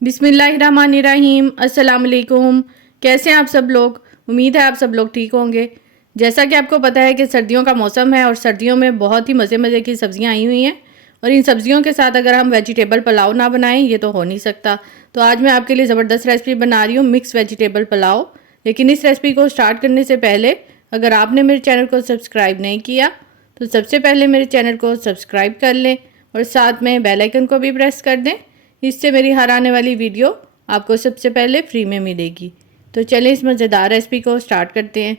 बिस्मिल्लाहिर्रहमानिर्रहीम। अस्सलाम वालेकुम। कैसे हैं आप सब लोग? उम्मीद है आप सब लोग ठीक होंगे। जैसा कि आपको पता है कि सर्दियों का मौसम है और सर्दियों में बहुत ही मज़े मज़े की सब्ज़ियां आई हुई हैं और इन सब्ज़ियों के साथ अगर हम वेजिटेबल पुलाव ना बनाएं ये तो हो नहीं सकता। तो आज मैं आपके लिए ज़बरदस्त रेसिपी बना रही हूँ, मिक्स वेजिटेबल पुलाव। लेकिन इस रेसिपी को स्टार्ट करने से पहले अगर आपने मेरे चैनल को सब्सक्राइब नहीं किया तो सबसे पहले मेरे चैनल को सब्सक्राइब कर लें और साथ में बेल आइकन को भी प्रेस कर दें। इससे मेरी हर आने वाली वीडियो आपको सबसे पहले फ्री में मिलेगी। तो चलिए इस मज़ेदार रेसिपी को स्टार्ट करते हैं।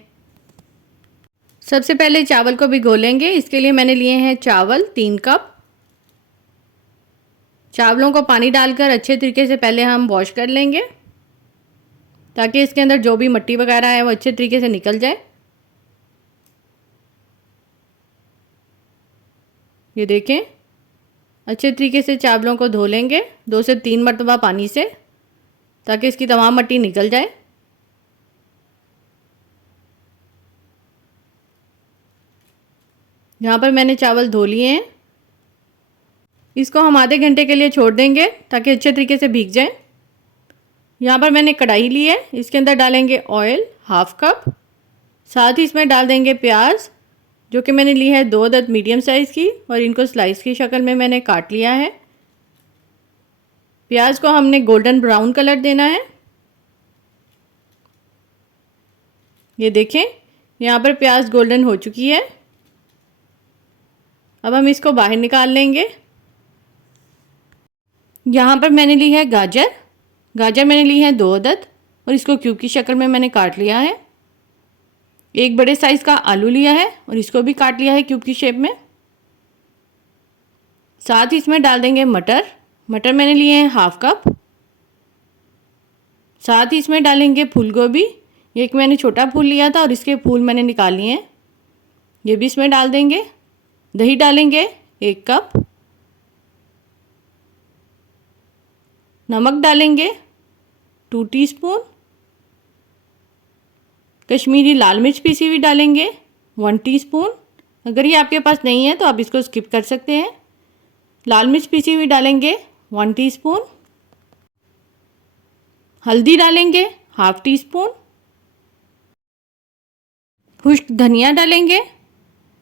सबसे पहले चावल को भिगो लेंगे। इसके लिए मैंने लिए हैं चावल 3 कप। चावलों को पानी डालकर अच्छे तरीके से पहले हम वॉश कर लेंगे ताकि इसके अंदर जो भी मिट्टी वगैरह है वो अच्छे तरीके से निकल जाए। ये देखें, अच्छे तरीके से चावलों को धो लेंगे 2 से 3 मरतबा पानी से ताकि इसकी तमाम मिट्टी निकल जाए। यहाँ पर मैंने चावल धो लिए हैं। इसको हम आधे घंटे के लिए छोड़ देंगे ताकि अच्छे तरीके से भीग जाए। यहाँ पर मैंने कढ़ाई ली है, इसके अंदर डालेंगे ऑयल 1/2 कप। साथ ही इसमें डाल देंगे प्याज, जो कि मैंने ली है 2 अदद मीडियम साइज़ की और इनको स्लाइस की शक्ल में मैंने काट लिया है। प्याज को हमने गोल्डन ब्राउन कलर देना है। ये देखें, यहाँ पर प्याज गोल्डन हो चुकी है। अब हम इसको बाहर निकाल लेंगे। यहाँ पर मैंने ली है गाजर। गाजर मैंने ली है 2 अदद और इसको क्यूब की शक्ल में मैंने काट लिया है। एक बड़े साइज़ का आलू लिया है और इसको भी काट लिया है क्यूब की शेप में। साथ ही इसमें डाल देंगे मटर। मटर मैंने लिए हैं 1/2 कप। साथ ही इसमें डालेंगे फूल गोभी। एक मैंने छोटा फूल लिया था और इसके फूल मैंने निकाल लिए हैं, ये भी इसमें डाल देंगे। दही डालेंगे 1 कप। नमक डालेंगे 2 टीस्पून। कश्मीरी लाल मिर्च पीसी हुई डालेंगे 1 टीस्पून। अगर ये आपके पास नहीं है तो आप इसको स्किप कर सकते हैं। लाल मिर्च पीसी हुई डालेंगे 1 टीस्पून। हल्दी डालेंगे 1/2 टीस्पून। खुश्क धनिया डालेंगे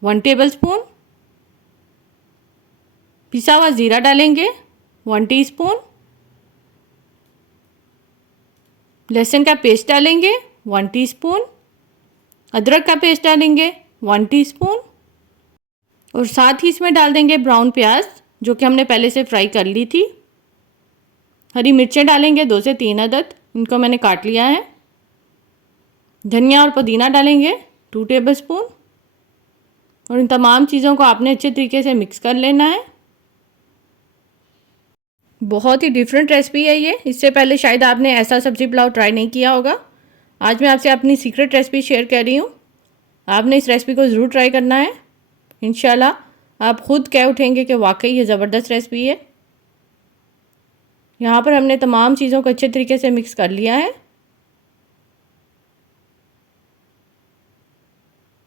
1 टेबलस्पून। पिसा हुआ ज़ीरा डालेंगे 1 टीस्पून। लहसुन का पेस्ट डालेंगे 1 टीस्पून। अदरक का पेस्ट डालेंगे 1 टीस्पून और साथ ही इसमें डाल देंगे ब्राउन प्याज, जो कि हमने पहले से फ्राई कर ली थी। हरी मिर्चें डालेंगे 2 से 3 अदद, इनको मैंने काट लिया है। धनिया और पुदीना डालेंगे 2 टेबलस्पून और इन तमाम चीज़ों को आपने अच्छे तरीके से मिक्स कर लेना है। बहुत ही डिफरेंट रेसिपी है ये। इससे पहले शायद आपने ऐसा सब्ज़ी पुलाव ट्राई नहीं किया होगा। आज मैं आपसे अपनी सीक्रेट रेसिपी शेयर कर रही हूँ। आपने इस रेसिपी को ज़रूर ट्राई करना है। इंशाल्लाह आप ख़ुद कह उठेंगे कि वाकई ये ज़बरदस्त रेसिपी है। यहाँ पर हमने तमाम चीज़ों को अच्छे तरीके से मिक्स कर लिया है।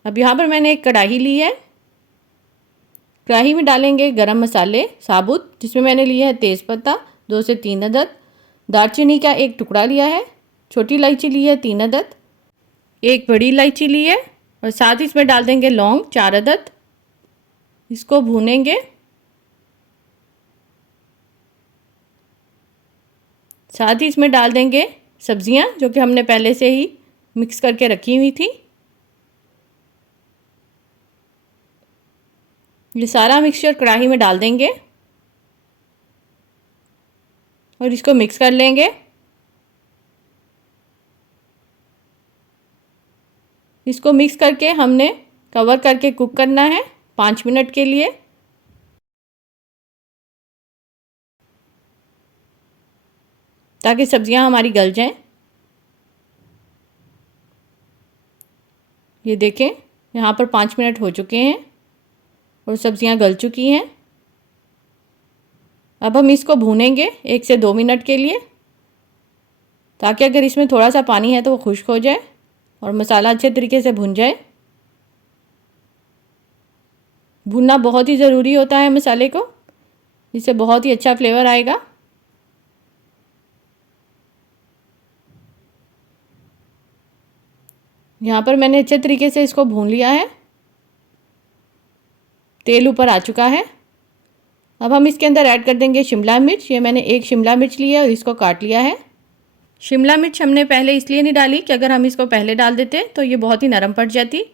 अब यहाँ पर मैंने एक कढ़ाई ली है। कढ़ाई में डालेंगे गरम मसाले साबुत, जिसमें मैंने लिया है तेज़पत्ता 2 से 3 अदद, दालचीनी का 1 टुकड़ा लिया है, छोटी इलायची ली है 3 अदद, एक बड़ी इलायची ली है और साथ ही इसमें डाल देंगे लौंग 4 अदद। इसको भूनेंगे। साथ ही इसमें डाल देंगे सब्जियां, जो कि हमने पहले से ही मिक्स करके रखी हुई थी। ये सारा मिक्सचर कढ़ाई में डाल देंगे और इसको मिक्स कर लेंगे। इसको मिक्स करके हमने कवर करके कुक करना है 5 मिनट के लिए, ताकि सब्जियां हमारी गल जाएं। ये देखें, यहाँ पर 5 मिनट हो चुके हैं और सब्जियां गल चुकी हैं। अब हम इसको भूनेंगे 1 से 2 मिनट के लिए, ताकि अगर इसमें थोड़ा सा पानी है तो वो खुश्क हो जाए और मसाला अच्छे तरीके से भुन जाए। भुनना बहुत ही ज़रूरी होता है मसाले को, इससे बहुत ही अच्छा फ्लेवर आएगा। यहाँ पर मैंने अच्छे तरीके से इसको भून लिया है, तेल ऊपर आ चुका है। अब हम इसके अंदर ऐड कर देंगे शिमला मिर्च। ये मैंने एक शिमला मिर्च लिया और इसको काट लिया है। शिमला मिर्च हमने पहले इसलिए नहीं डाली कि अगर हम इसको पहले डाल देते तो ये बहुत ही नरम पड़ जाती।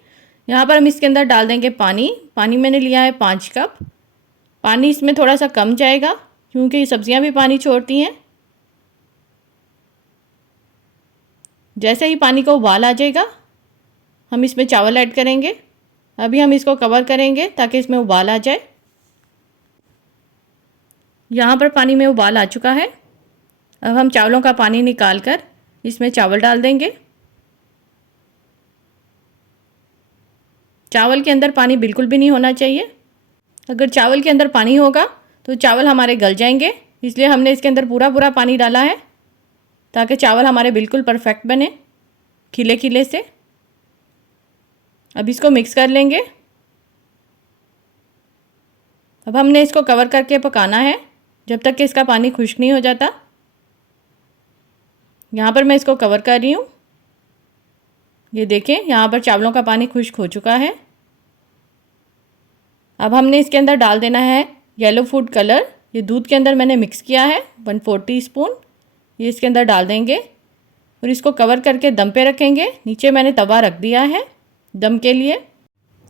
यहाँ पर हम इसके अंदर डाल देंगे पानी। पानी मैंने लिया है 5 कप। पानी इसमें थोड़ा सा कम जाएगा क्योंकि सब्जियां भी पानी छोड़ती हैं। जैसे ही पानी को उबाल आ जाएगा हम इसमें चावल ऐड करेंगे। अभी हम इसको कवर करेंगे ताकि इसमें उबाल आ जाए। यहाँ पर पानी में उबाल आ चुका है। अब हम चावलों का पानी निकाल कर इसमें चावल डाल देंगे। चावल के अंदर पानी बिल्कुल भी नहीं होना चाहिए। अगर चावल के अंदर पानी होगा तो चावल हमारे गल जाएंगे, इसलिए हमने इसके अंदर पूरा पूरा पानी डाला है ताकि चावल हमारे बिल्कुल परफेक्ट बने, खिले खिले से। अब इसको मिक्स कर लेंगे। अब हमने इसको कवर करके पकाना है जब तक कि इसका पानी खुश्क नहीं हो जाता। यहाँ पर मैं इसको कवर कर रही हूँ। ये देखें, यहाँ पर चावलों का पानी खुश्क हो चुका है। अब हमने इसके अंदर डाल देना है येलो फूड कलर। ये दूध के अंदर मैंने मिक्स किया है 1/4 टीस्पून। ये इसके अंदर डाल देंगे और इसको कवर करके दम पे रखेंगे। नीचे मैंने तवा रख दिया है दम के लिए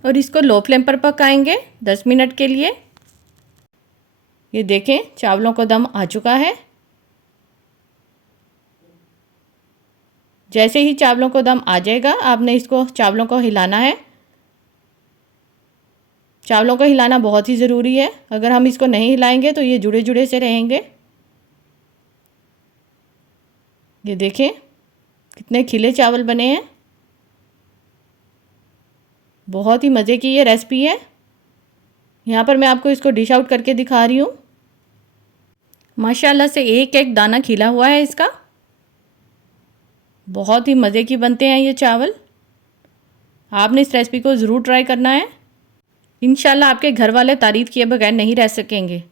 और इसको लो फ्लेम पर पकाएंगे 10 मिनट के लिए। ये देखें, चावलों को दम आ चुका है। जैसे ही चावलों को दम आ जाएगा आपने इसको चावलों को हिलाना है। चावलों को हिलाना बहुत ही ज़रूरी है। अगर हम इसको नहीं हिलाएंगे तो ये जुड़े जुड़े से रहेंगे। ये देखें कितने खिले चावल बने हैं। बहुत ही मज़े की ये रेसिपी है। यहाँ पर मैं आपको इसको डिश आउट करके दिखा रही हूँ। माशाल्लाह से एक एक दाना खिला हुआ है इसका। बहुत ही मज़े की बनते हैं ये चावल। आपने इस रेसिपी को ज़रूर ट्राई करना है। इंशाल्लाह आपके घर वाले तारीफ़ किए बगैर नहीं रह सकेंगे।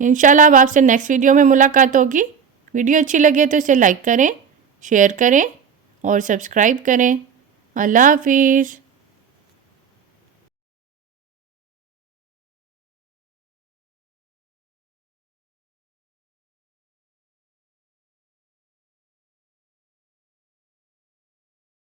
इंशाल्लाह अब आपसे नेक्स्ट वीडियो में मुलाकात होगी। वीडियो अच्छी लगे तो इसे लाइक करें, शेयर करें और सब्सक्राइब करें। अल्लाह हाफिज़।